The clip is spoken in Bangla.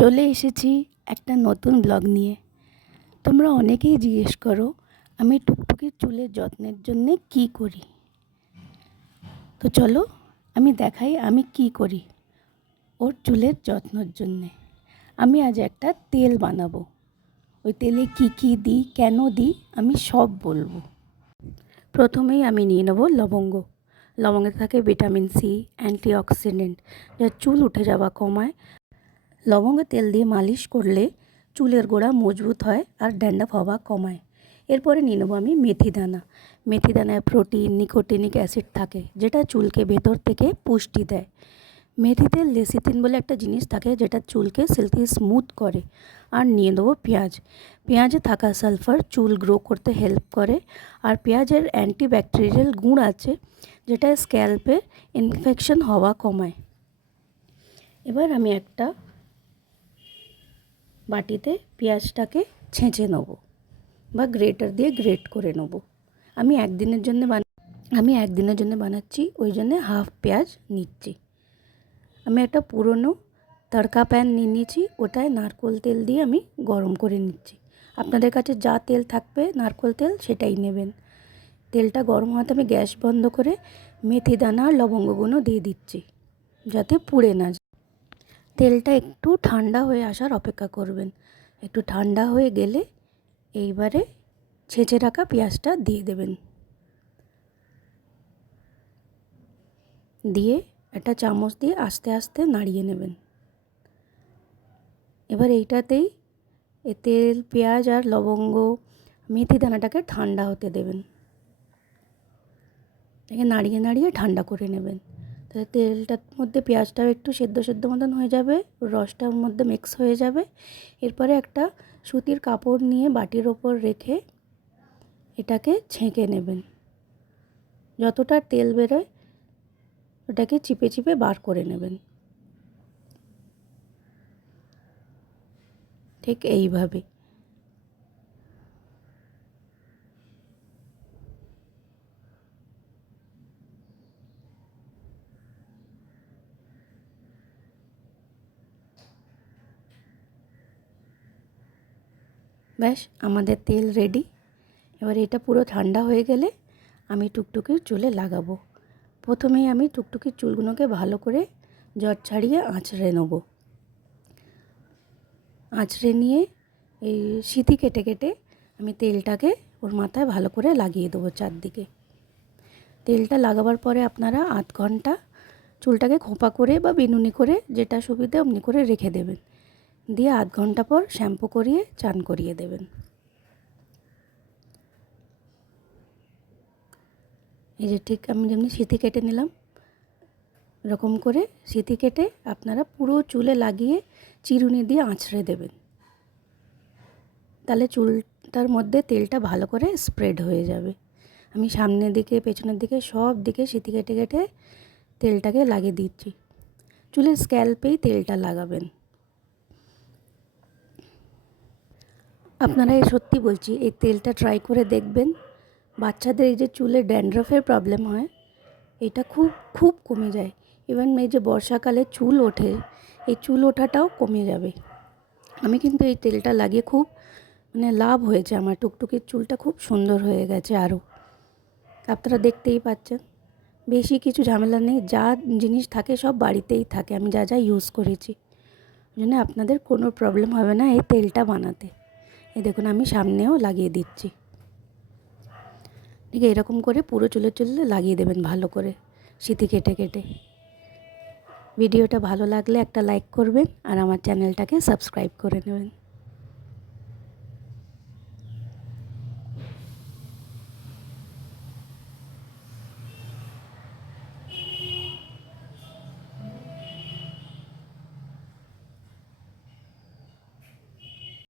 চলে এসেছি একটা নতুন ব্লগ নিয়ে। তোমরা অনেকেই জিজ্ঞেস করো আমি টুকটুকির চুলের যত্নের জন্যে কি করি। তো চলো আমি দেখাই আমি কি করি ওর চুলের যত্নের জন্যে। আমি আজ একটা তেল বানাবো, ওই তেলে কি কি দিই, কেন দিই, আমি সব বলবো। প্রথমেই আমি নিয়ে নেব লবঙ্গ। লবঙ্গে থাকে ভিটামিন সি, অ্যান্টিঅক্সিডেন্ট, যা চুল উঠে যাওয়া কমায়। লবঙ্গের তেল দিয়ে মালিশ করলে চুলের গোড়া মজবুত হয় আর ড্যান্ড্রাফ হওয়া কমায়। এরপরে নিয়ে নেবো আমি মেথি দানা। মেথি দানায় প্রোটিন, নিকোটিনিক অ্যাসিড থাকে, যেটা চুলকে ভেতর থেকে পুষ্টি দেয়। মেথিতে লেসিথিন বলে একটা জিনিস থাকে, যেটা চুলকে সিল্কি স্মুথ করে। আর নিয়ে নেবো পেঁয়াজ। পেঁয়াজে থাকা সালফার চুল গ্রো করতে হেল্প করে। আর পেঁয়াজের অ্যান্টিব্যাকটেরিয়াল গুণ আছে, যেটা স্ক্যাল্পে ইনফেকশন হওয়া কমায়। এবার আমি একটা বাটিতে পেঁয়াজটাকে ছেঁচে নেব বা গ্রেটার দিয়ে গ্রেট করে নেব। আমি একদিনের জন্য বানাচ্ছি, ওই জন্যে হাফ পেঁয়াজ নিচ্ছি। আমি একটা পুরনো তড়কা প্যান নিয়ে নিয়েছি, ওটায় নারকেল তেল দিয়ে আমি গরম করে নিচ্ছি। আপনাদের কাছে যা তেল থাকবে নারকেল তেল সেটাই নেবেন। তেলটা গরম হওয়াতে আমি গ্যাস বন্ধ করে মেথি দানা আর লবঙ্গগুলো দিয়ে দিচ্ছি, যাতে পুড়ে না যায়। তেলটা একটু ঠান্ডা হয়ে আসার অপেক্ষা করবেন। একটু ঠান্ডা হয়ে গেলে এইবারে ছেঁচে রাখা পেঁয়াজটা দিয়ে দেবেন। দিয়ে একটা চামচ দিয়ে আস্তে আস্তে নাড়িয়ে নেবেন। এবার এইটাতেই তেল, পেঁয়াজ আর লবঙ্গ, মেথি দানাটাকে ঠান্ডা হতে দেবেন। এটাকে নাড়িয়ে নাড়িয়ে ঠান্ডা করে নেবেন। তাহলে তেলটার মধ্যে পেঁয়াজটাও একটু সেদ্ধ সেদ্ধ মতন হয়ে যাবে, রসটার মধ্যে মিক্স হয়ে যাবে। এরপরে একটা সুতির কাপড় নিয়ে বাটির ওপর রেখে এটাকে ছেঁকে নেবেন। যতটা তেল বেরোয় ওটাকে চিপে চিপে বার করে নেবেন, ঠিক এইভাবে। ব্যাস, আমাদের তেল রেডি। এবার এটা পুরো ঠান্ডা হয়ে গেলে আমি টুকটুকির চুলে লাগাবো। প্রথমেই আমি টুকটুকির চুলগুলোকে ভালো করে জট ছাড়িয়ে আঁচড়ে নেব। আঁচড়ে নিয়ে এই সিঁথি কেটে কেটে আমি তেলটাকে ওর মাথায় ভালো করে লাগিয়ে দেবো চারদিকে। তেলটা লাগাবার পরে আপনারা আধ ঘন্টা চুলটাকে খোঁপা করে বা বিনুনি করে, যেটা সুবিধে অমনি করে রেখে দেবেন। দিয়ে আধ ঘন্টা পর শ্যাম্পু করিয়ে চান করিয়ে দেবেন। এই যে ঠিক আমি যেমনি সিঁথি কেটে নিলাম, এরকম করে সিঁথি কেটে আপনারা পুরো চুলে লাগিয়ে চিরুনি দিয়ে আঁচড়ে দেবেন। তাহলে চুলটার মধ্যে তেলটা ভালো করে স্প্রেড হয়ে যাবে। আমি সামনের দিকে, পেছনের দিকে, সব দিকে সিঁথি কেটে কেটে তেলটাকে লাগিয়ে দিচ্ছি। চুলের স্ক্যাল্পেই তেলটা লাগাবেন। আপনারা সত্যি বলছি, এই তেলটা ট্রাই করে দেখবেন। বাচ্চাদের এই যে চুলে ড্যান্ড্রাফের প্রবলেম হয়, এটা খুব খুব কমে যায়। ইভেন এই যে বর্ষাকালে চুল ওঠে, এই চুল ওঠাটাও কমে যাবে। আমি কিন্তু এই তেলটা লাগিয়ে খুব লাভ হয়েছে আমার। টুকটুকির চুলটা খুব সুন্দর হয়ে গেছে। আরও আপনারা দেখতেই পাচ্ছেন, বেশি কিছু ঝামেলা নেই। যা জিনিস থাকে সব বাড়িতেই থাকে, আমি যা যা ইউজ করেছি। ওই জন্য আপনাদের কোনো প্রবলেম হবে না এই তেলটা বানাতে। এই দেখুন আমি সামনেও লাগিয়ে দিচ্ছি। ঠিক এরকম করে পুরো চুলে লাগিয়ে দেবেন ভালো করে সিঁথি কেটে কেটে। ভিডিওটা ভালো লাগলে একটা লাইক করবেন আর আমার চ্যানেলটাকে সাবস্ক্রাইব করে নেবেন।